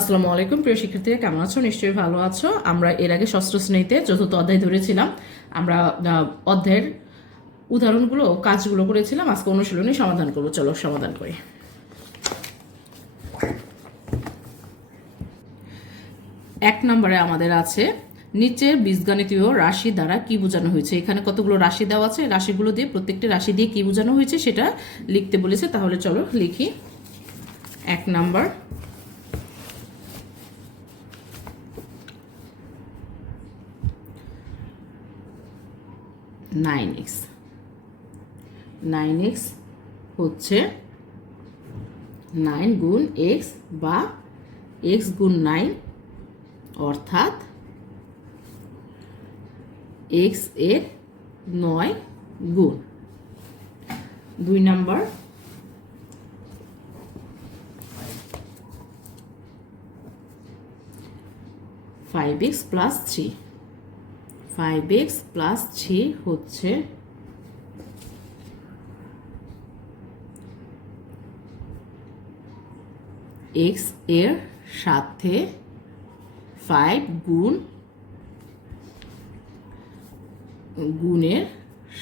আসসালামু আলাইকুম প্রিয় শিক্ষার্থীরা, কেমন আছো? নিশ্চয়ই ভালো আছো। আমরা এর আগে ষষ্ঠ শ্রেণীতে চতুর্থ অধ্যায় ধরেছিলাম। আমরা অধ্যায়ের উদাহরণগুলো কাজগুলো করেছিলাম। আজকে অনুশীলনী সমাধান করবো। চলো সমাধান করি। এক নম্বরে আমাদের আছে নিচের বীজগণিতীয় রাশি দ্বারা কি বোঝানো হয়েছে। এখানে কতগুলো রাশি দেওয়া আছে, রাশিগুলো দিয়ে প্রত্যেকটি রাশি দিয়ে কি বোঝানো হয়েছে সেটা লিখতে বলেছে। তাহলে চলো লিখি। এক নাম্বার, নাইন এক্স। 9x হচ্ছে 9 গুণ x বা x গুণ 9, অর্থাৎ x এর 9 গুণ। 2 number, 5x plus 3। 5x plus 3 হচ্ছে x এর সাথে 5 গুণের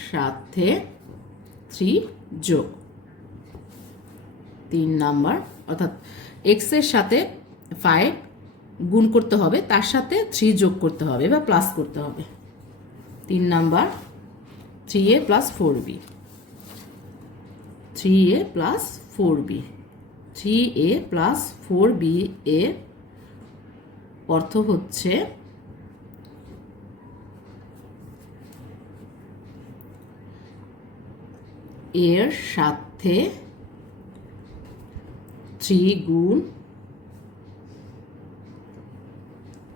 সাথে 3 যোগ। 3 নাম্বার, অর্থাৎ x এর সাথে 5 গুণ করতে হবে, তার সাথে 3 যোগ করতে হবে বা প্লাস করতে হবে। 3 number, 3a plus 4b। 3a plus 4b, 3a plus 4b এর অর্থ হচ্ছে এর সাথে 3 গুণ,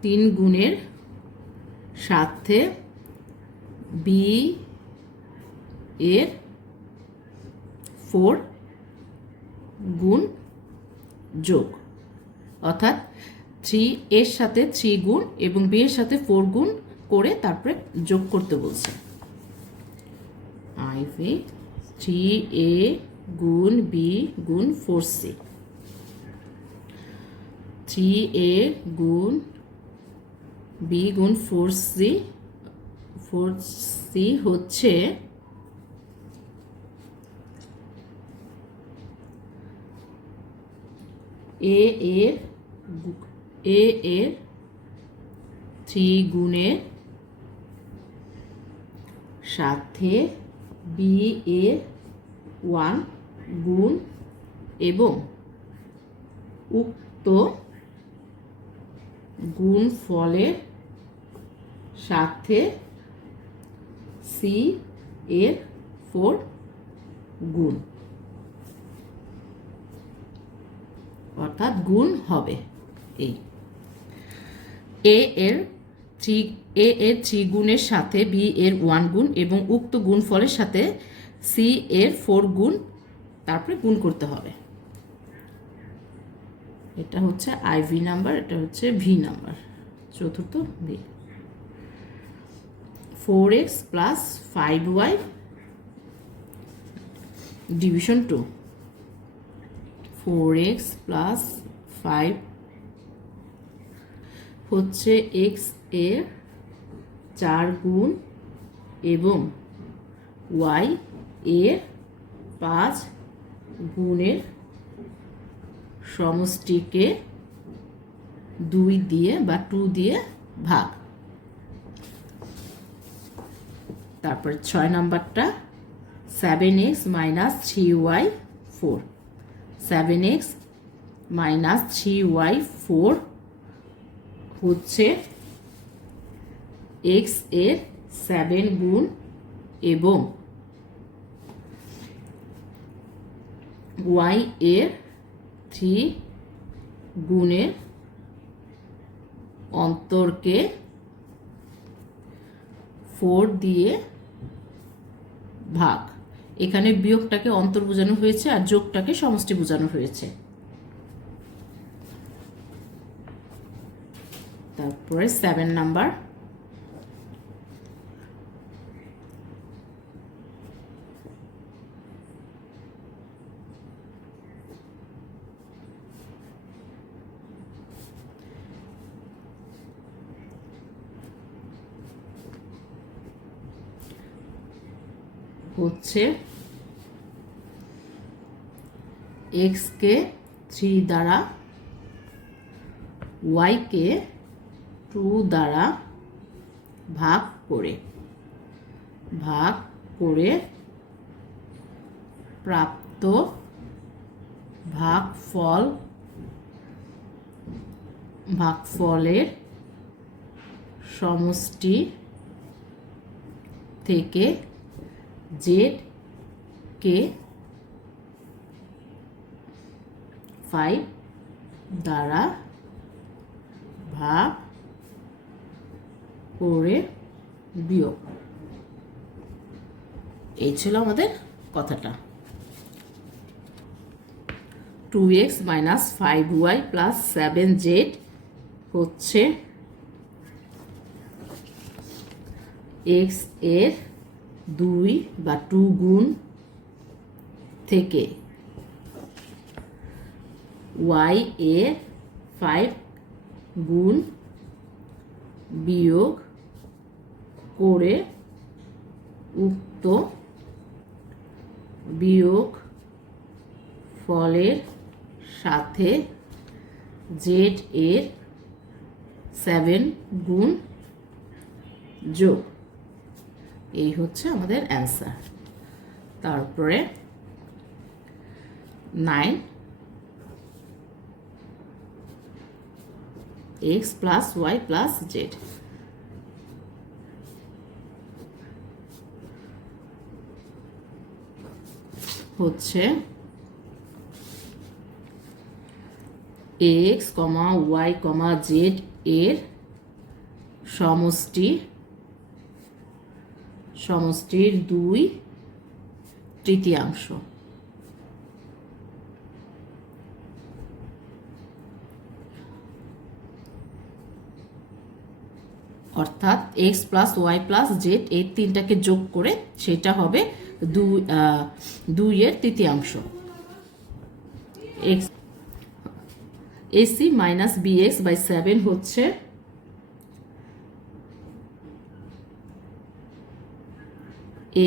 3 গুণের সাথে b এর 4 গুণ যোগ, অর্থাৎ 3 এর সাথে 3 গুণ এবং b এর সাথে 4 গুণ করে তারপরে যোগ করতে বলছে। আইভি 3a গুণ b গুণ 4c। 3a গুণ b গুণ 4c হচ্ছে a এর 3 গুণের সাথে b এর 1 গুণ এবং উক্ত গুণফলের সাথে c এর 4 গুণ, অর্থাৎ গুণ হবে। এই a এর 3 গুণের সাথে b এর 1 গুণ এবং উক্ত গুণফলের সাথে c এর 4 গুণ, তারপরে গুণ করতে হবে। এটা হচ্ছে আইভি নাম্বার, এটা হচ্ছে ভি নাম্বার, চতুর্থ V. 4x plus 5y division 2। 4x plus 5 হচ্ছে x এর 4 গুণ এবং y এর 5 গুণের সমষ্টিকে 2 দিয়ে বা 2 দিয়ে ভাগ। তারপর 6 নাম্বারটা 7x minus 3y 4। 7x minus 3y 4 হচ্ছে x এর 7 গুণ এবং y এর 3 গুণের অন্তরকে 4 দিয়ে ভাগ। এখানে বিয়োগটাকে অন্তর বোঝানো হয়েছে আর যোগটাকে সমষ্টি বোঝানো হয়েছে। তারপরে 7 নাম্বার, হচ্ছে x কে 3 দ্বারা y কে 2 দ্বারা ভাগ করে প্রাপ্ত ভাগফলের সমষ্টি থেকে z কে 5 দ্বারা ভাগ করে বিয়োগ। এই ছিল আমাদের কথাটা। 2x minus 5y plus 7z হচ্ছে x এর 2 বা 2 গুণ থেকে y এর 5 গুণ বিয়োগ করে উক্ত বিয়োগ ফলের সাথে z এর 7 গুণ যোগ। এই হচ্ছে আমাদের অ্যান্সার। তারপরে 9 x plus y plus z হচ্ছে x, y, z এর সমষ্টির 2/3। অর্থাৎ x plus y plus z এই তিনটাকে যোগ করে সেটা হবে 2/3। x ac minus bx by 7 হচ্ছে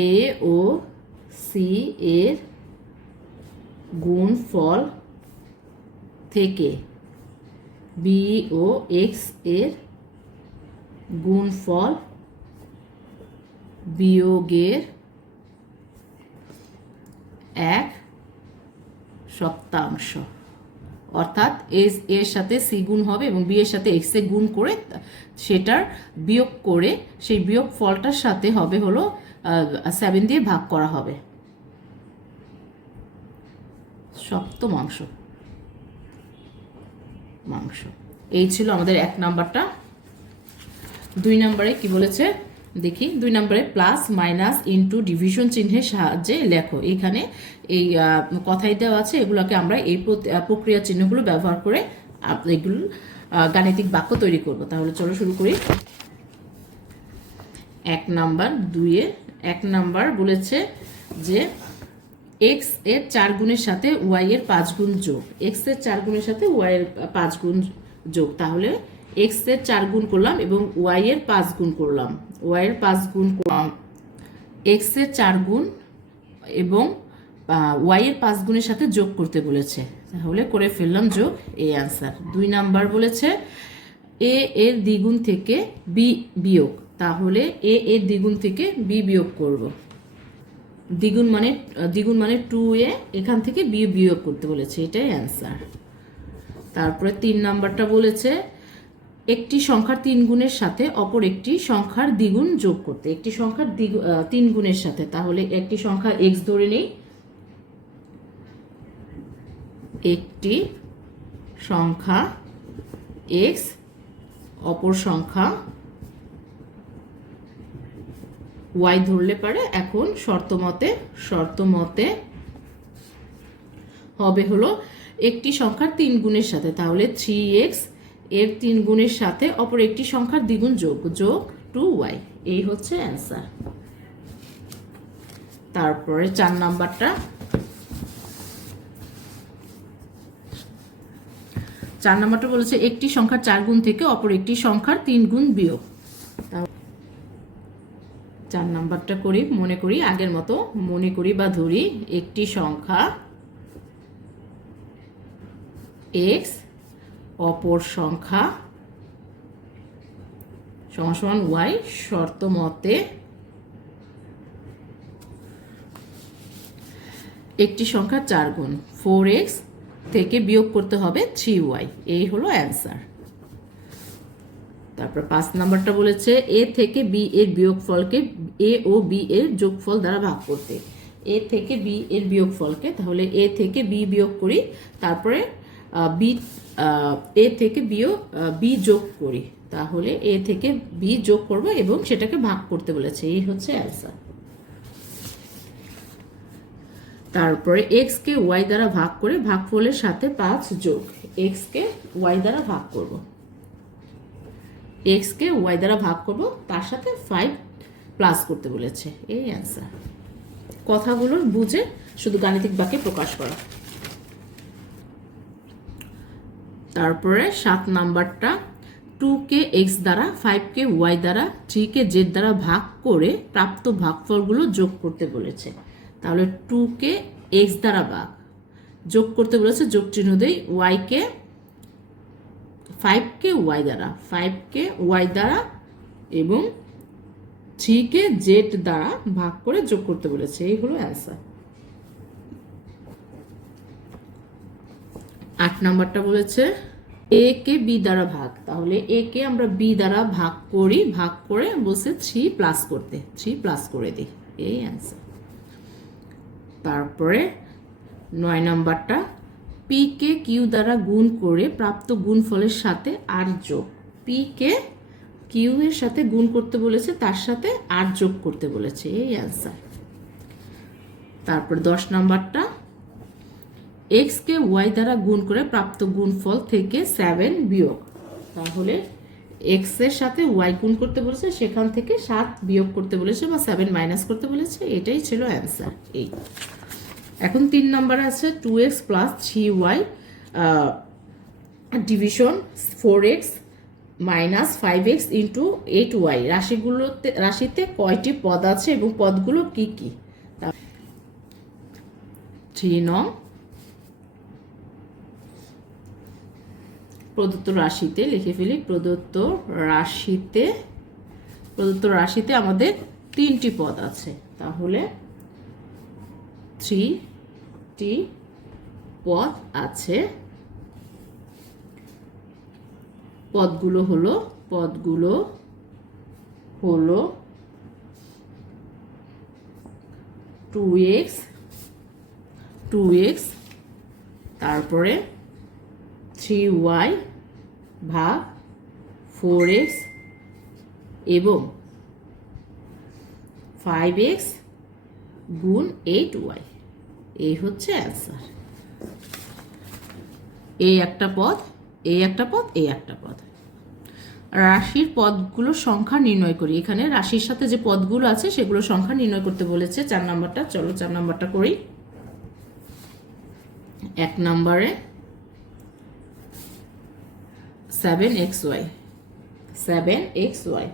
a ও c এর গুণফল থেকে b ও x এর গুণফল বিয়োগের 1/7। অর্থাৎ এর সাথে সি গুণ হবে এবং বি এর সাথে এক্স এ গুণ করে সেটার বিয়োগ করে সেই বিয়োগ ফলটার সাথে হবে হলো 7 দিয়ে ভাগ করা হবে। সপ্তমাংশ এই ছিল আমাদের 1 নাম্বারটা। 2 নম্বরে কি বলেছে দেখি। 2 নম্বরে প্লাস মাইনাস ইনটু ডিভিশন চিহ্নের সাহায্যে লেখো। এখানে এই কথাই দেওয়া আছে, এগুলোকে আমরা এই প্রক্রিয়া চিহ্নগুলো ব্যবহার করে এগুলো গাণিতিক বাক্য তৈরি করব। তাহলে চলো শুরু করি। 1 নাম্বার 2-এ 1 নাম্বার বলেছে যে x এর 4 গুণের সাথে y এর 5 গুণ যোগ। x এর 4 গুণের সাথে y এর 5 গুণ যোগ। তাহলে x এর 4 গুণ করলাম এবং y এর 5 গুণ করলাম। y এর 5 গুণ করলাম, x এর 4 গুণ এবং y এর 5 গুণের সাথে যোগ করতে বলেছে। তাহলে করে ফেললাম যোগ, এই অ্যান্সার। 2 নাম্বার বলেছে a এর দ্বিগুণ থেকে b বিয়োগ। তাহলে a এর দ্বিগুণ থেকে b বিয়োগ করব। দ্বিগুণ মানে 2a, এখান থেকে b বিয়োগ করতে বলেছে, এটাই অ্যান্সার। তারপরে 3 নাম্বারটা বলেছে একটি সংখ্যার 3 গুণের সাথে অপর একটি সংখ্যার দ্বিগুণ যোগ করতে। একটি সংখ্যার 3 গুণের সাথে, তাহলে একটি সংখ্যা x ধরে নেই, একটি সংখ্যা x অপর সংখ্যা y ধরলে পারে। এখন শর্ত মতে হবে হলো একটি সংখ্যার 3 গুণের সাথে, তাহলে 3x এর 3 গুণের সাথে অপর একটি সংখ্যার দ্বিগুণ যোগ 2y। এই হচ্ছে অ্যান্সার। তারপরে 4 নাম্বারটা, 4 নাম্বারটা বলেছে একটি সংখ্যার 4 গুণ থেকে অপর একটি সংখ্যার 3 গুণ বিয়োগ। 4 নাম্বারটা করি, মনে করি আগের মতো মনে করি বা ধরি একটি সংখ্যা x অপর সংখ্যা সমান y শর্ত মতে একটি সংখ্যা 4 গুণ 4x থেকে বিয়োগ করতে হবে 3y। এই হলো অ্যান্সার। তারপর 5 নাম্বারটা বলেছে a থেকে b এর বিয়োগফলকে a ও b এর যোগফল দ্বারা ভাগ করতে। a থেকে b এর বিয়োগফলকে, তাহলে a থেকে b বিয়োগ করি, তারপরে a থেকে b যোগ করি, তাহলে a থেকে b যোগ করব এবং সেটাকে ভাগ করতে বলেছে। এই হচ্ছে অ্যান্সার। তারপরে x কে y দ্বারা ভাগ করে ভাগফলের সাথে 5 যোগ, x কে y দ্বারা ভাগ করব, x কে y দ্বারা ভাগ করব, তার সাথে 5 প্লাস করতে বলেছে। এই অ্যান্সার। কথাগুলো বুঝে শুধু গাণিতিক বাক্যে প্রকাশ করা। তারপরে 7 নাম্বারটা 2 কে x দ্বারা 5 কে y দ্বারা 3 কে z দ্বারা ভাগ করে প্রাপ্ত ভাগফলগুলো যোগ করতে বলেছে। তাহলে 2 কে x দ্বারা ভাগ যোগ করতে বলেছে, যোগ চিহ্ন দেই, y কে 5 কে y দ্বারা, 5 কে y দ্বারা এবং 3 কে z দ্বারা ভাগ করে যোগ করতে বলেছে। এই হলো অ্যান্সার। 8 নাম্বারটা বলেছে a কে b দ্বারা ভাগ, তাহলে a কে আমরা b দ্বারা ভাগ করি, ভাগ করে বলছে 3 প্লাস করতে, 3 প্লাস করে দিই। এই অ্যান্সার। তারপরে 9 নাম্বারটা p কে q দ্বারা গুণ করে প্রাপ্ত গুণফলের সাথে r যোগ, p কে q এর সাথে গুণ করতে বলেছে, তার সাথে r যোগ করতে বলেছে। এই অ্যান্সার। তারপর 10 নাম্বারটা x কে y দ্বারা গুণ করে প্রাপ্ত গুণফল থেকে 7 বিয়োগ, তাহলে x এর সাথে y গুণ করতে বলেছে, সেখান থেকে 7 বিয়োগ করতে বলেছে বা 7 মাইনাস করতে বলেছে। এটাই ছিল অ্যান্সার। এই এখন 3 নাম্বার আছে 2x plus 3y division 4x minus 5x into 8y। রাশিতে কয়টি পদ আছে এবং পদগুলো কি কি? 3 নং প্রদত্ত রাশিতে লিখে ফেলি। প্রদত্ত রাশিতে আমাদের 3টি পদ আছে, তাহলে 3টি পদ আছে। পদগুলো হলো 2x, তারপরে 3y ভাগ 4x এবং 5x গুণ 8y। এই হচ্ছে অ্যান্সার। এই একটা পদ, এই একটা পদ, এই একটা পদ। রাশির পদগুলোর সংখ্যা নির্ণয় করি। এখানে রাশির সাথে যে পদগুলো আছে সেগুলো সংখ্যা নির্ণয় করতে বলেছে। 4 নাম্বারটা, চলো 4 নাম্বারটা করি। 1 নম্বরে 7xy, 7xy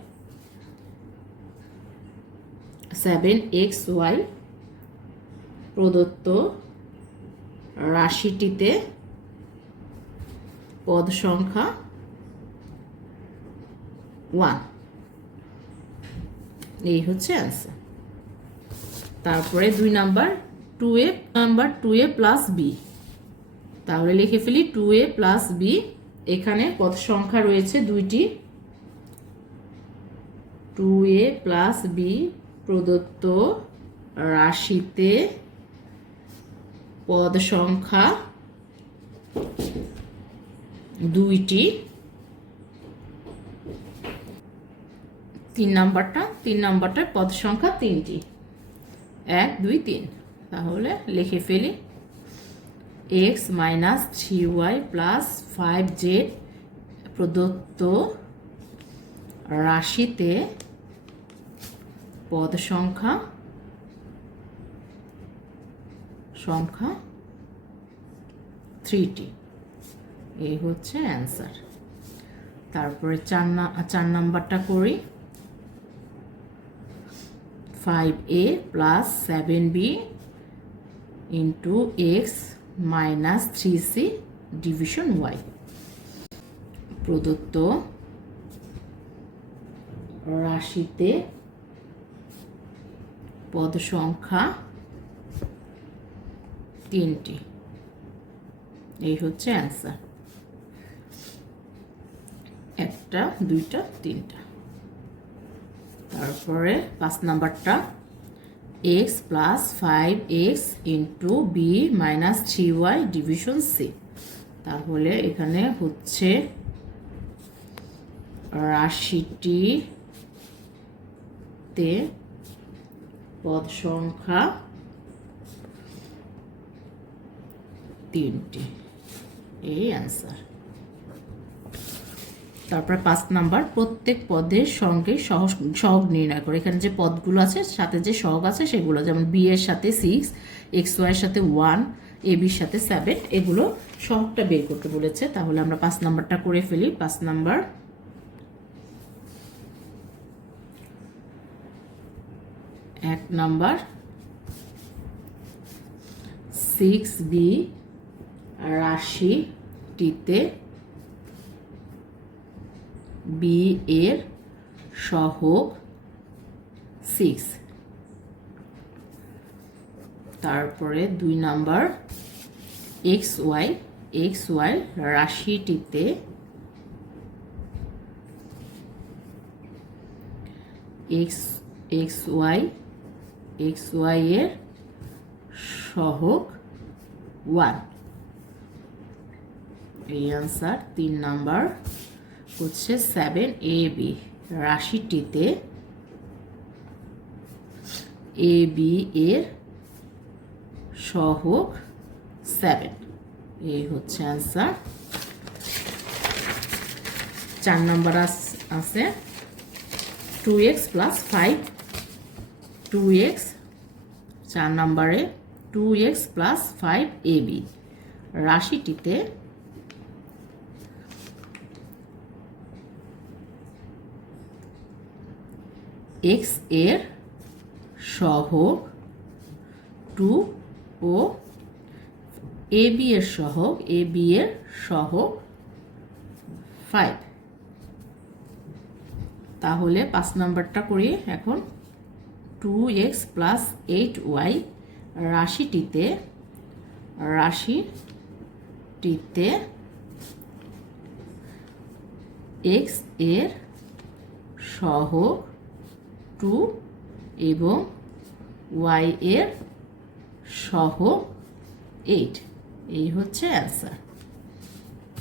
প্রদত্ত রাশিটিতে পদ সংখ্যা 1। এই হচ্ছে অ্যান্সার। তারপরে 2 নাম্বার 2a প্লাস b, তাহলে লিখে ফেলি 2a প্লাস b। এখানে পদ সংখ্যা রয়েছে 2টি। 2a প্লাস b প্রদত্ত রাশিতে পদ সংখ্যা 2টি। 3 নাম্বারটায় পদ সংখ্যা 3টি, 1 2 3। তাহলে লিখে ফেলি x minus 3y plus 5z প্রদত্ত রাশিতে পদ সংখ্যা 3টি। এই হচ্ছে অ্যান্সার। তারপরে 4 নাম্বারটা করি। 5a plus 7b into x minus 3c division y. প্রদত্ত রাশিতে পদ সংখ্যা 3টি। এই হচ্ছে অ্যান্সার, 1টা 2টা 3টা। তারপরে 5 নাম্বারটা x plus 5x into b minus 3y division c. তাহলে এখানে হচ্ছে রাশিটিতে পদ সংখ্যা 3টি, এই অ্যান্সার। তারপরে 5 নাম্বার প্রত্যেক পদের সঙ্গে সহগ নির্ণয় করে। এখানে যে পদগুলো আছে সাথে যে সহগ আছে সেগুলো, যেমন বি এর সাথে 6, এক্স ওয়াই এর সাথে 1, এ বির সাথে 7, এগুলো সহগটা বের করতে বলেছে। তাহলে আমরা 5 নাম্বারটা করে ফেলি। 5 নাম্বার, 1 নাম্বার 6b রাশিটিতে বি এর সহগ 6। তারপরে 2 নাম্বার এক্স ওয়াই রাশিটিতে এক্স ওয়াই এর সহগ 1, এই অ্যান্সার। 3 নাম্বার হচ্ছে 7ab রাশিটিতে এ বি এর সহগ 7, এই হচ্ছে অ্যান্সার। 4 নাম্বার আছে 2x প্লাস 5, 2x 4 নাম্বারে 2x প্লাস 5ab রাশিটিতে x এর সহগ 2 ও ab এর সহগ 5। তাহলে 5 নাম্বারটা করি এখন। 2x প্লাস 8y রাশিটিতে x এর সহগ 2 এবং y এর সহগ 8, এই হচ্ছে অ্যান্সার।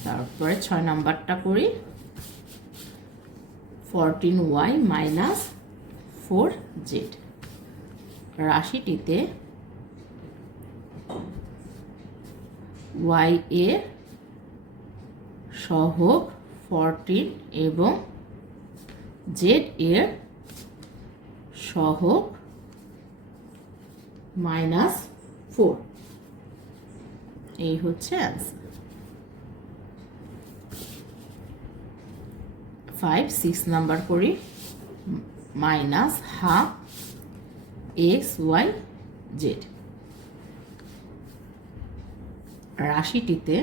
তারপরে 6 নাম্বারটা করি। 14y মাইনাস 4z রাশিটিতে y এর সহগ 14 এবং z এর সহগ -4, এই হচ্ছে অ্যান্সার। 6 নাম্বার করি। Minus half x y z রাশিটিতে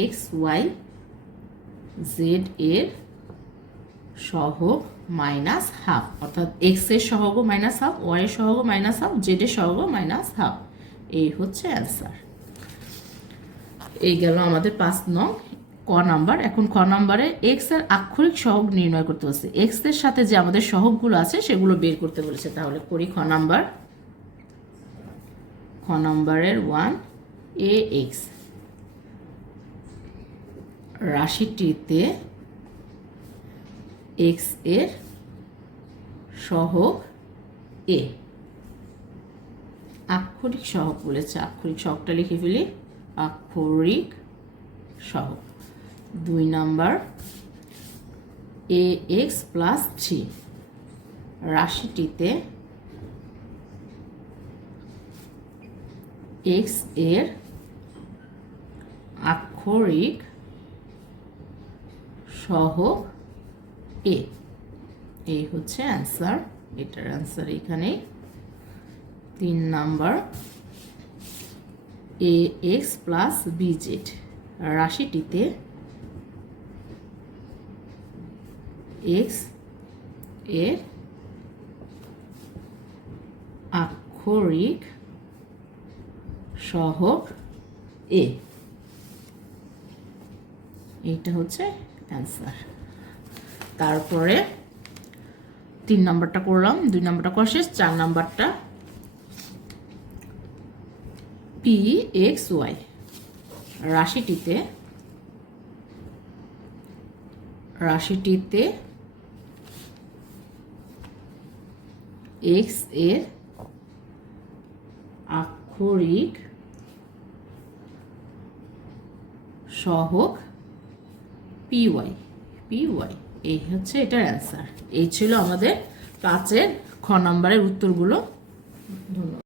এক্স ওয়াই জেড এর সহগ মাইনাস হাফ, অর্থাৎ এক্স এর সহগ মাইনাস হাফ, ওয়াই এর সহগ মাইনাস হাফ, জেড এর সহগ মাইনাস হাফ, এই হচ্ছে অ্যান্সার। এই গেল আমাদের 5 নং ক নাম্বার। এখন খ নাম্বারে এক্স এর আক্ষরিক সহগ নির্ণয় করতে বলেছে। এক্স এর সাথে যে আমাদের সহগগুলো আছে সেগুলো বের করতে বলেছে। তাহলে করি খ নাম্বার। খ নাম্বারের 1 এ এক্স রাশিটিতে এক্স এর সহগ এ, আক্ষরিক সহগ বলেছে, আক্ষরিক সহগটা লিখে ফেলি, আক্ষরিক সহগ। 2 নাম্বার এ এক্স প্লাস 3 রাশিটিতে এক্স এর আক্ষরিক সহগ এ, এই হচ্ছে অ্যান্সার, এটার অ্যান্সার এখানে। 3 number ax plus bz রাশিটিতে x এর আক্ষরিক সহগ a, এইটা হচ্ছে অ্যান্সার। তারপরে 3 নাম্বারটা করলাম, 2 নাম্বারটা করা শেষ। 4 নাম্বারটা pxy রাশিটিতে x এর আক্ষরিক সহগ py, এই হচ্ছে এটার অ্যান্সার। এই ছিল আমাদের 5-এর খ নাম্বারের উত্তরগুলো। ধন্যবাদ।